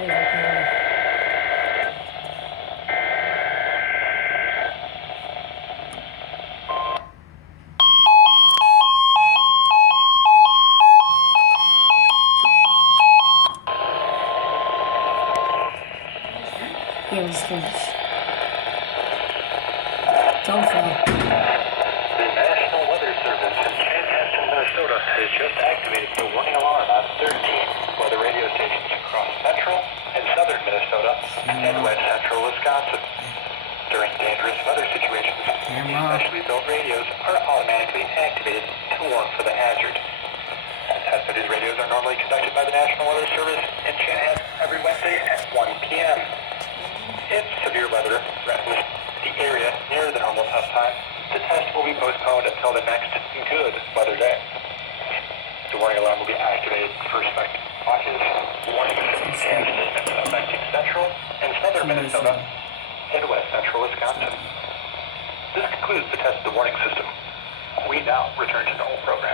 Yeah, let's finish. Don't fall. The National Weather Service in Chanhassen, Minnesota has just activated the warning alarm on 13 weather radio stations across central and southern Minnesota and west central Wisconsin. During dangerous weather situations, specially built radios are automatically activated to warn for the hazard. Tests of these radios are normally conducted by the National Weather Service in Chanhassen every Wednesday at 1 p.m. If severe weather threatens the area near the normal test time, the test will be postponed until the next good weather day. The warning alarm will be activated for respective watches, warning systems affecting central and southern Minnesota and west central Wisconsin. This concludes the test of the warning system. We now return to normal program.